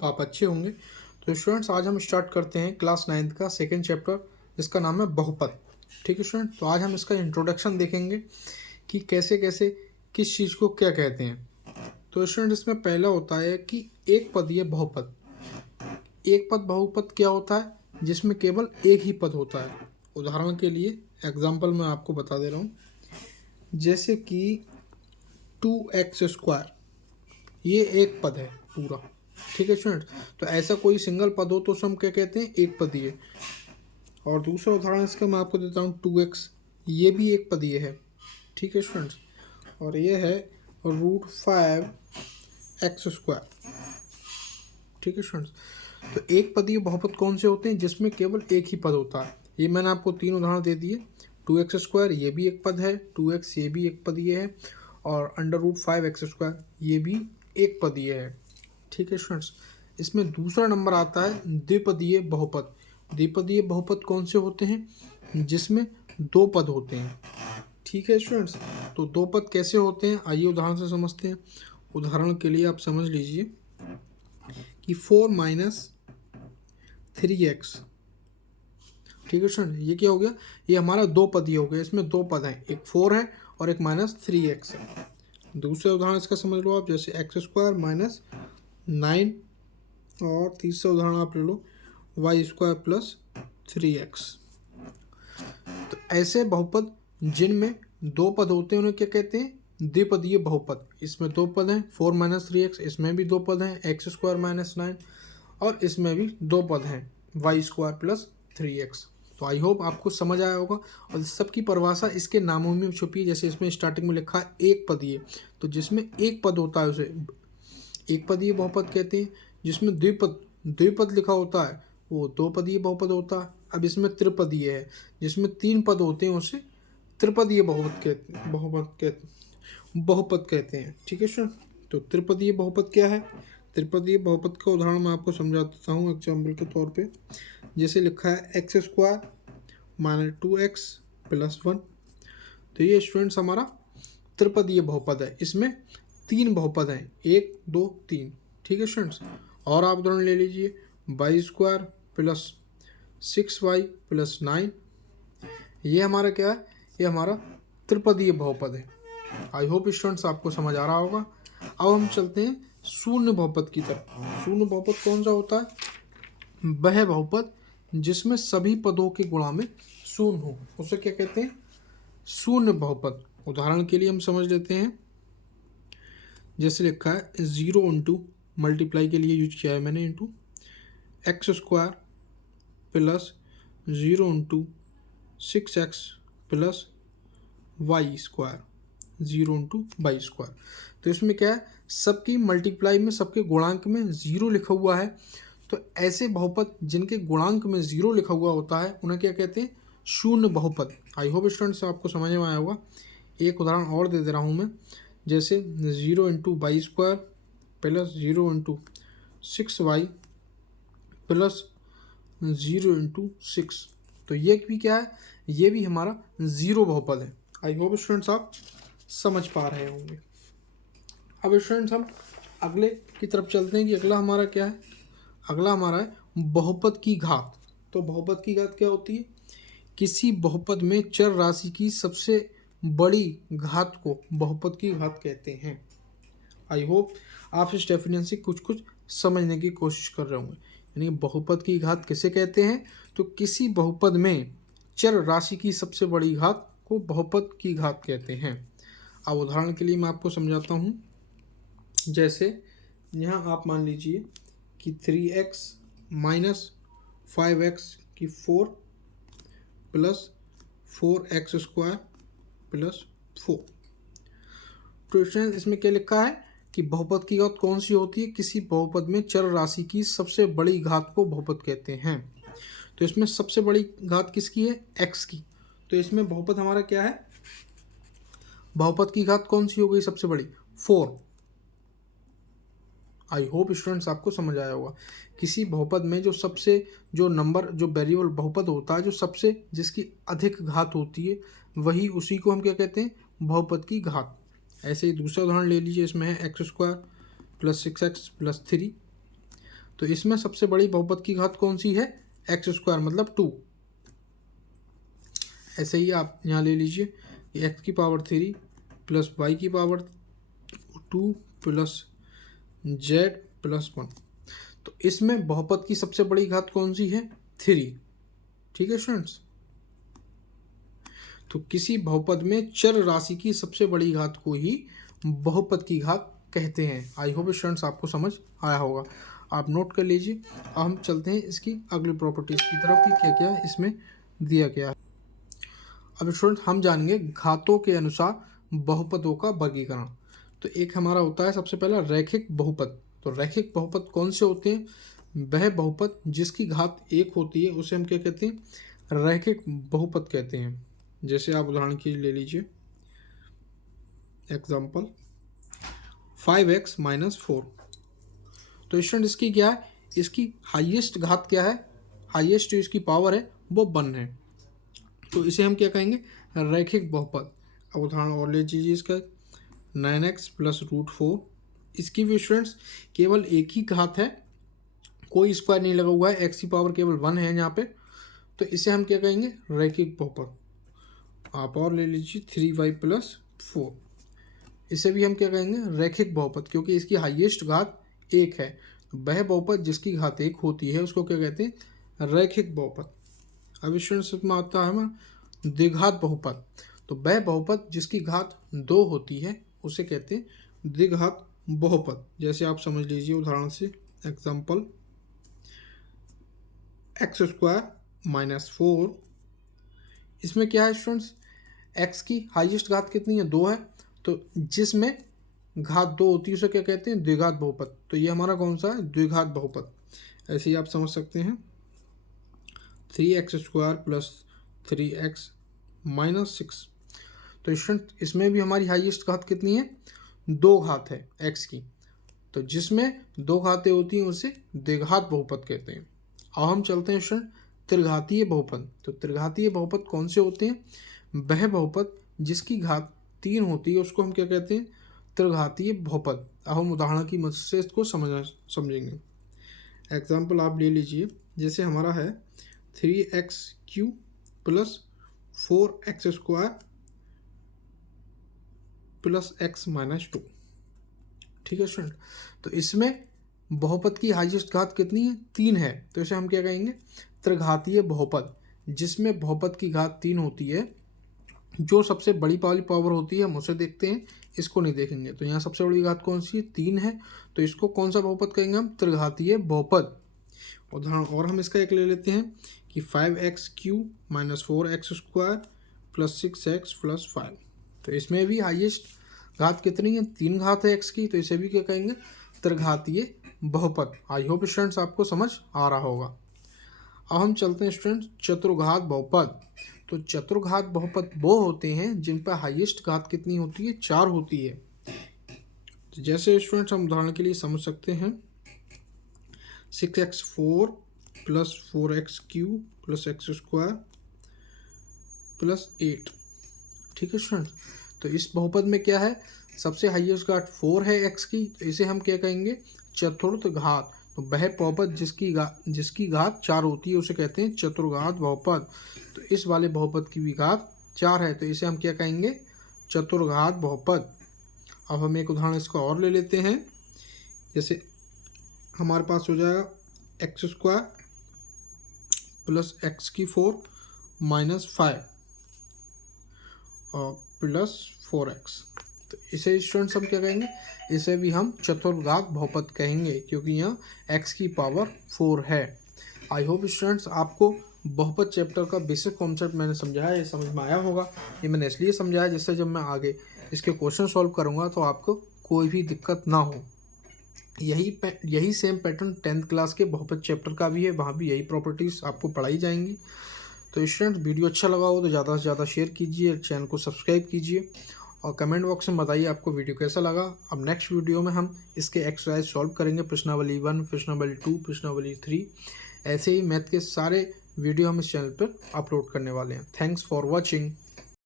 आप अच्छे होंगे। तो स्टूडेंट्स, आज हम स्टार्ट करते हैं क्लास 9th का सेकंड चैप्टर, जिसका नाम है बहुपद। ठीक है स्टूडेंट, तो आज हम इसका इंट्रोडक्शन देखेंगे कि कैसे कैसे किस चीज़ को क्या कहते हैं। तो स्टूडेंट, इसमें पहला होता है कि एक पदीय बहुपद। एक पद बहुपद क्या होता है? जिसमें केवल एक ही पद होता है। उदाहरण के लिए एग्जाम्पल मैं आपको बता दे रहा हूँ, जैसे कि 2x², ये एक पद है पूरा। ठीक है स्टूडेंट, तो ऐसा कोई सिंगल पद हो तो उसे हम क्या कहते हैं? एक पदीय। और दूसरा उदाहरण इसका मैं आपको देता हूँ 2x, ये भी एक पदीय है। ठीक है स्टूडेंट्स, और ये है √5x²। ठीक है स्टूडेंट्स, तो एक पदीय बहुपद कौन से होते हैं? जिसमें केवल एक ही पद होता है। ये मैंने आपको 3 उदाहरण दे दिए। 2x² ये भी एक पद है, 2x ये भी एक पदीय है, और √5x² ये भी एक पदीय है। ठीक है स्टूडेंट्स, इसमें दूसरा नंबर आता है द्विपदीय बहुपद। द्विपदीय बहुपद कौन से होते हैं? जिसमें दो पद होते हैं। ठीक है स्टूडेंट्स, तो दो पद कैसे होते हैं, आइए उदाहरण से समझते हैं। उदाहरण के लिए आप समझ लीजिए कि 4 - 3x। ठीक है स्टूडेंट, ये क्या हो गया? ये हमारा दो पदीय हो गया। इसमें दो पद हैं, एक 4 है और एक -3x है। दूसरा उदाहरण इसका समझ लो आप, जैसे x² - 9, और तीसरा उदाहरण आप ले लो y² + 3x। तो ऐसे बहुपद जिनमें दो पद होते हैं उन्हें क्या कहते हैं? द्विपदीय बहुपद। इसमें दो पद हैं, 4 - 3x, इसमें भी दो पद हैं, x² - 9, और इसमें भी दो पद हैं, y² + 3x। तो आई होप आपको समझ आया होगा। और सबकी परिभाषा इसके नामों में छुपी है। जैसे इसमें स्टार्टिंग में लिखा है एक पदीय, तो जिसमें एक पद होता है उसे एक पदीय बहुपद कहते हैं। जिसमें द्विपद लिखा होता है वो दो पदीय बहुपद होता है। अब इसमें त्रिपदीय है, जिसमें तीन पद होते हैं उसे त्रिपदीय बहुपद कहते हैं। ठीक है सर, तो त्रिपदीय बहुपद क्या है? त्रिपदीय बहुपद का उदाहरण मैं आपको समझा देता हूँ एग्जाम्पल के तौर पे। जैसे लिखा है x² - 2x + 1। तो ये स्टूडेंट्स हमारा त्रिपदीय बहुपद है। इसमें तीन बहुपद हैं, 1 2 3। ठीक है स्टूडेंट्स, और आप उदाहरण ले लीजिए y² + 6y + 9। ये हमारा क्या है? ये हमारा त्रिपदीय बहुपद है। आई होप स्टूडेंट्स आपको समझ आ रहा होगा। अब हम चलते हैं शून्य बहुपद की तरफ। शून्य बहुपद कौन सा होता है? वह बहुपद जिसमें सभी पदों के गुणा में शून्य हो, उसे क्या कहते हैं? शून्य बहुपद। उदाहरण के लिए हम समझ लेते हैं, जैसे लिखा है 0 × मल्टीप्लाई के लिए यूज किया है मैंने, into x² + 0 × 6x + y², 0 × y²। तो इसमें क्या है? सबकी मल्टीप्लाई में, सबके गुणांक में 0 लिखा हुआ है। तो ऐसे बहुपद जिनके गुणांक में 0 लिखा हुआ होता है उन्हें क्या कहते हैं? शून्य बहुपद। आई होप स्टूडेंट्स आपको समझ में आया होगा। एक उदाहरण और दे दे रहा हूँ मैं, जैसे 0 × y² + 0 × 6y + 0 × 6। तो ये भी क्या है? ये भी हमारा जीरो बहुपद है। आई होप स्टूडेंट्स आप समझ पा रहे होंगे। अब स्टूडेंट्स हम अगले की तरफ चलते हैं कि अगला हमारा क्या है? अगला हमारा है बहुपद की घात। तो बहुपद की घात क्या होती है? किसी बहुपद में चर राशि की सबसे बड़ी घात को बहुपद की घात कहते हैं। आई होप आप इस डेफिनेशन से कुछ कुछ समझने की कोशिश कर रहे होंगे। यानी बहुपद की घात किसे कहते हैं? तो किसी बहुपद में चर राशि की सबसे बड़ी घात को बहुपद की घात कहते हैं। अब उदाहरण के लिए मैं आपको समझाता हूँ। जैसे यहाँ आप मान लीजिए कि 3x - 5x की 4 + 4x² + 4। तो इसमें क्या लिखा है कि बहुपद की घात कौन सी होती है? किसी बहुपद में चर राशि की सबसे बड़ी घात को बहुपद कहते हैं। तो इसमें सबसे बड़ी घात किसकी है? x की। तो इसमें बहुपद हमारा क्या है? बहुपद की घात कौन सी हो गई सबसे बड़ी? 4। आई होप स्टूडेंट्स आपको समझ आया होगा। किसी बहुपद में जो नंबर, जो वेरिएबल बहुपद होता है, जो सबसे जिसकी अधिक घात होती है, वही उसी को हम क्या कहते हैं? बहुपद की घात। ऐसे ही दूसरा उदाहरण ले लीजिए, इसमें है x² + 6x + 3। तो इसमें सबसे बड़ी बहुपद की घात कौन सी है? एक्स स्क्वायर मतलब 2। ऐसे ही आप यहाँ ले लीजिए कि एक्स की पावर 3 प्लस वाई की पावर 2 प्लस जेड प्लस 1। तो इसमें बहुपद की सबसे बड़ी घात कौन सी है? 3। ठीक है स्टूडेंट्स। तो किसी बहुपद में चर राशि की सबसे बड़ी घात को ही बहुपद की घात कहते हैं। आई होप स्टूडेंट्स आपको समझ आया होगा, आप नोट कर लीजिए। अब हम चलते हैं इसकी अगली प्रॉपर्टीज की तरफ कि क्या क्या इसमें दिया गया है। अब स्टूडेंट हम जानेंगे घातों के अनुसार बहुपदों का वर्गीकरण। तो एक हमारा होता है सबसे पहला रैखिक बहुपद। तो रैखिक बहुपद कौन से होते हैं? वह बहुपद जिसकी घात 1 होती है उसे हम क्या कहते हैं? रैखिक बहुपद कहते हैं। जैसे आप उदाहरण के लिए ले लीजिए एग्जाम्पल 5x - 4। तो स्टूडेंट इसकी क्या है? इसकी हाईएस्ट घात क्या है? हाईएस्ट जो इसकी पावर है वो 1 है। तो इसे हम क्या कहेंगे? रैखिक बहुपद। अब उदाहरण और ले लीजिए इसका 9x + √4। इसकी भी स्टूडेंट्स केवल एक ही घात है, कोई स्क्वायर नहीं लगा हुआ है, x की पावर केवल 1 है यहाँ पे। तो इसे हम क्या कहेंगे? रैखिक बहुपद। आप और ले लीजिए 3y + 4। इसे भी हम क्या कहेंगे? रैखिक बहुपद, क्योंकि इसकी हाईएस्ट घात 1 है। तो वह बहुपद जिसकी घात 1 होती है उसको क्या कहते हैं? रैखिक बहुपद। अब स्टूडेंट्स में आता है हमें द्विघात बहुपद। तो वह बहुपद जिसकी घात 2 होती है उसे कहते हैं द्विघात बहुपद। जैसे आप समझ लीजिए उदाहरण से एग्जाम्पल x² - 4। इसमें क्या है स्टूडेंट्स? x की हाईएस्ट घात कितनी है? 2 है। तो जिसमें घात 2 होती है उसे क्या कहते हैं? द्विघात बहुपद। तो ये हमारा कौन सा है? द्विघात बहुपद। ऐसे ही आप समझ सकते हैं 3x² + 3x - 6। तो स्टूडेंट इसमें भी हमारी हाईएस्ट घात कितनी है? 2 घात है x की। तो जिसमें 2 घातें होती हैं उसे द्विघात बहुपद कहते हैं। अब हम चलते हैं स्टूडेंट त्रिघातीय बहुपद। तो त्रिघातीय बहुपद कौन से होते हैं? वह बहुपद जिसकी घात 3 होती है उसको हम क्या कहते हैं? त्रिघातीय बहुपद। अब हम उदाहरण की मदद से इसको समझेंगे। एग्जाम्पल आप ले लीजिए, जैसे हमारा है 3x³ + 4x² + x - 2। ठीक है स्टूडेंट। तो इसमें बहुपद की हाईएस्ट घात कितनी है? 3 है। तो इसे हम क्या कहेंगे? त्रिघातीय बहुपद। जिसमें बहुपद की घात 3 होती है, जो सबसे बड़ी वाली पावर होती है हम उसे देखते हैं, इसको नहीं देखेंगे। तो यहाँ सबसे बड़ी घात कौन सी? 3 है। तो इसको कौन सा बहुपद कहेंगे हम? त्रिघातीय बहुपद। उदाहरण और हम इसका एक ले लेते हैं कि 5x³ - 4x² + 6x + 5। तो इसमें भी हाईएस्ट घात कितनी है? 3 घात है x की। तो इसे भी क्या कहेंगे? त्रिघातीय बहुपद। आई होप स्टूडेंट्स आपको समझ आ रहा होगा। अब हम चलते हैं स्टूडेंट्स चतुर्घात बहुपद। तो चतुर्घात बहुपद वो होते हैं जिन पर हाईएस्ट घात कितनी होती है? 4 होती है। तो जैसे स्टूडेंट्स हम उदाहरण के लिए समझ सकते हैं 6x4 + 4x³ + x² + 8। ठीक है स्टूडेंट। तो इस बहुपद में क्या है? सबसे हाईएस्ट घात 4 है x की। तो इसे हम क्या कहेंगे? चतुर्थ घात। तो वह बहुपद जिसकी घात 4 होती है उसे कहते हैं चतुर्घात बहुपद। तो इस वाले बहुपद की भी घात 4 है। तो इसे हम क्या कहेंगे? चतुर्घात बहुपद। अब हम एक उदाहरण इसका और ले लेते हैं। जैसे हमारे पास हो जाएगा x² + x⁴ - 5 और +4x। तो इसे स्टूडेंट्स हम क्या कहेंगे? इसे भी हम चतुर्घात बहुपद कहेंगे, क्योंकि यहाँ x की पावर 4 है। आई होप स्टूडेंट्स आपको बहुपद चैप्टर का बेसिक कॉन्सेप्ट मैंने समझाया, ये समझ में आया होगा। ये मैंने इसलिए समझाया जिससे जब मैं आगे इसके क्वेश्चन सॉल्व करूँगा तो आपको कोई भी दिक्कत ना हो। यही सेम पैटर्न 10th क्लास के बहुपद चैप्टर का भी है, वहाँ भी यही प्रॉपर्टीज़ आपको पढ़ाई जाएंगी। तो स्टूडेंट वीडियो अच्छा लगा हो तो ज़्यादा से ज़्यादा शेयर कीजिए, चैनल को सब्सक्राइब कीजिए और कमेंट बॉक्स में बताइए आपको वीडियो कैसा लगा। अब नेक्स्ट वीडियो में हम इसके एक्सरसाइज सॉल्व करेंगे, प्रश्नावली 1, प्रश्नावली 2, प्रश्नावली 3। ऐसे ही मैथ के सारे वीडियो हम इस चैनल पर अपलोड करने वाले हैं। Thanks for watching.